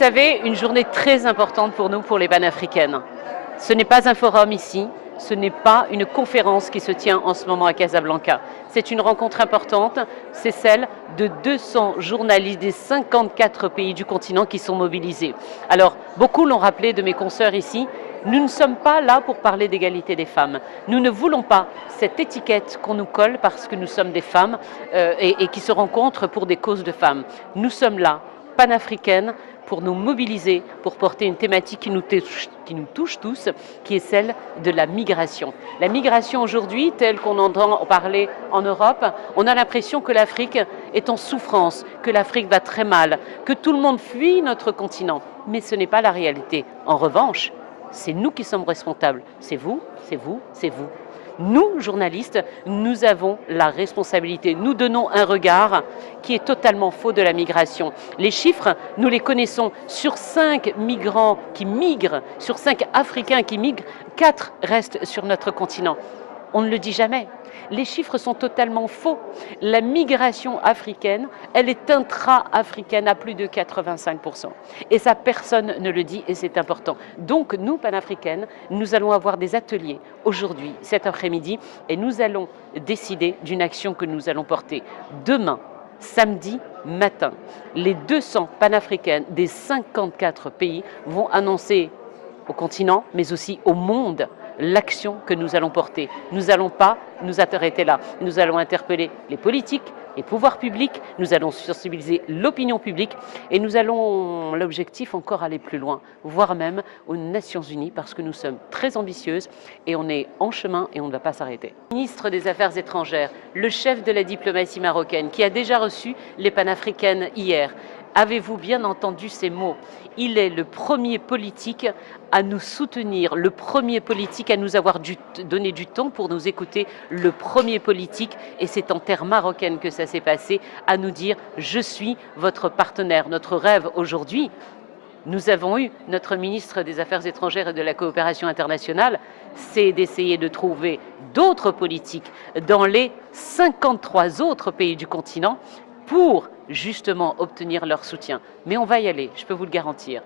savez, une journée très importante pour nous, pour les panafricaines. Ce n'est pas un forum ici, ce n'est pas une conférence qui se tient en ce moment à Casablanca. C'est une rencontre importante, c'est celle de 200 journalistes des 54 pays du continent qui sont mobilisés. Alors, beaucoup l'ont rappelé de mes consoeurs ici, nous ne sommes pas là pour parler d'égalité des femmes. Nous ne voulons pas cette étiquette qu'on nous colle parce que nous sommes des femmes et qui se rencontrent pour des causes de femmes. Nous sommes là, panafricaines, pour nous mobiliser, pour porter une thématique qui nous touche tous, qui est celle de la migration. La migration aujourd'hui, telle qu'on entend parler en Europe, on a l'impression que l'Afrique est en souffrance, que l'Afrique va très mal, que tout le monde fuit notre continent. Mais ce n'est pas la réalité. En revanche, c'est nous qui sommes responsables. C'est vous, c'est vous, c'est vous. Nous, journalistes, nous avons la responsabilité. Nous donnons un regard qui est totalement faux de la migration. Les chiffres, nous les connaissons. Sur 5 migrants qui migrent, sur 5 Africains qui migrent, 4 restent sur notre continent. On ne le dit jamais. Les chiffres sont totalement faux. La migration africaine, elle est intra-africaine à plus de 85%. Et ça, personne ne le dit et c'est important. Donc, nous, panafricaines, nous allons avoir des ateliers aujourd'hui, cet après-midi, et nous allons décider d'une action que nous allons porter demain, samedi matin. Les 200 panafricaines des 54 pays vont annoncer au continent, mais aussi au monde, l'action que nous allons porter. Nous n'allons pas nous arrêter là. Nous allons interpeller les politiques, les pouvoirs publics, nous allons sensibiliser l'opinion publique et nous allons, l'objectif, encore aller plus loin, voire même aux Nations Unies, parce que nous sommes très ambitieuses et on est en chemin et on ne va pas s'arrêter. Le ministre des Affaires étrangères, le chef de la diplomatie marocaine, qui a déjà reçu les panafricaines hier, avez-vous bien entendu ces mots? Il est le premier politique à nous soutenir, le premier politique à nous avoir donné du temps pour nous écouter, le premier politique, et c'est en terre marocaine que ça s'est passé, à nous dire « je suis votre partenaire ». Notre rêve aujourd'hui, nous avons eu notre ministre des Affaires étrangères et de la coopération internationale, c'est d'essayer de trouver d'autres politiques dans les 53 autres pays du continent pour justement obtenir leur soutien. Mais on va y aller, je peux vous le garantir.